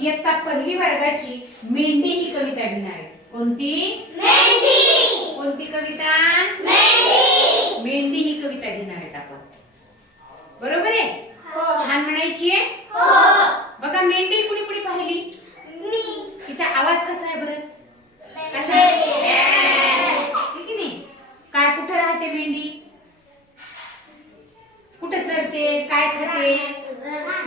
इयत्ता पहिली वर्गाची मेंढी ही कविता घेणार आहे. कोणती? मेंढी. कोणती कविता? मेंढी. मेंढी ही कविता घेणार आहेत आपण. बरोबर आहे? हो. छान म्हणायची आहे. हो. बघा मेंढी कुणी कुणी पाहिली? मी. तिचा आवाज कसा आहे बरं? कसा आहे की नाही? काय कुठे राहते मेंढी? कुठे चरते? काय खाते?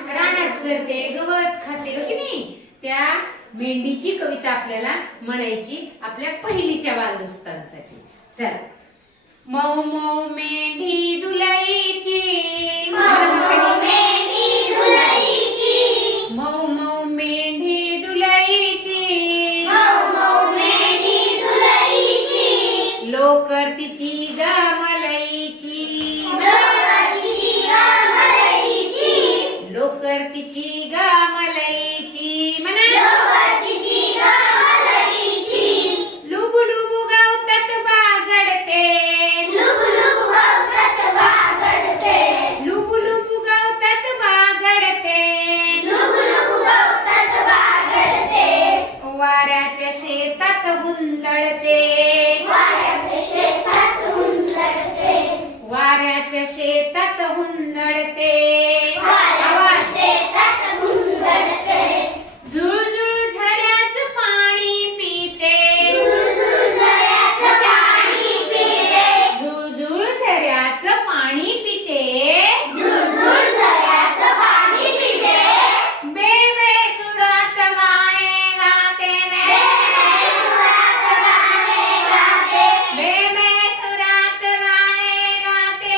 रानात चरते, गवत खाते हो की नाही? त्या मेंढीची कविता आपल्याला म्हणायची आपल्या पहिलीच्या बालदोस्तांसाठी. चला. मऊ मऊ मेंढी दुलाईची, मऊ मऊ मेंढी दुलाईची. मऊ मऊ मेंढी दुलाईची, मऊ मऊ मेंढी दुलाईची. लोकर तिची ग मलईची, लोकर तिची ग मलईची. म्हणा लुबु लुबु गावतात बागडते, लुबु लुबु गावतात बागडते. लुबु लुबु गावतात बागडते, लुबु लुबु गावतात बागडते. वाऱ्याच्या शेतात हुंदडते, वाऱ्याच्या शेतात हुंदडते. वाऱ्याच्या शेतात हुंदडते. वाऱ्याच्या शेतात हुंदडते. झुळझुळ झऱ्याचं पाणी पिते, झुळझुळ झऱ्याचं पाणी पिते. झुळझुळ झऱ्याचं पाणी पिते. झुळझुळ झऱ्याचं पाणी पिते. बेबे सुरात गाणे गाते, सुरात गाणे गाते. बेबे सुरात गाणे गाते,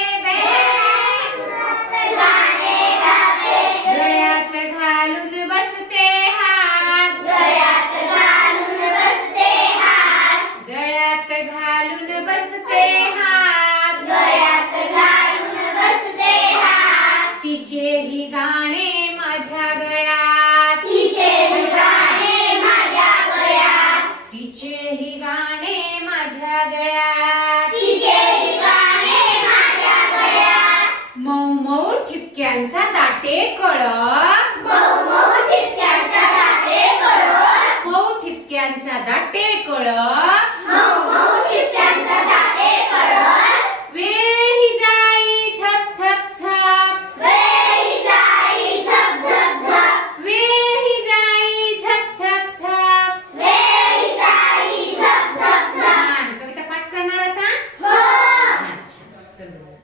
सुरात गाणे गाते. गळ्यात घालून बसते हात, गळ्यात घालून बसते हात. गळ्यात घालून बसते हात. गळ्यात घालून बसते हात. तिचेही गाणे माझ्या गळ्यात, तिचेही गाणे माझ्या गळ्यात. तिचेही गाणे माझ्या गळ्यात. तिचेही गाणे माझ्या गळ्यात. मऊ मऊ ठिपक्यांचा दाटे कळप, मऊ मऊ ठिपक्यांचा दाटे कळप. मऊ ठिपक्यांचा दाटे कळप.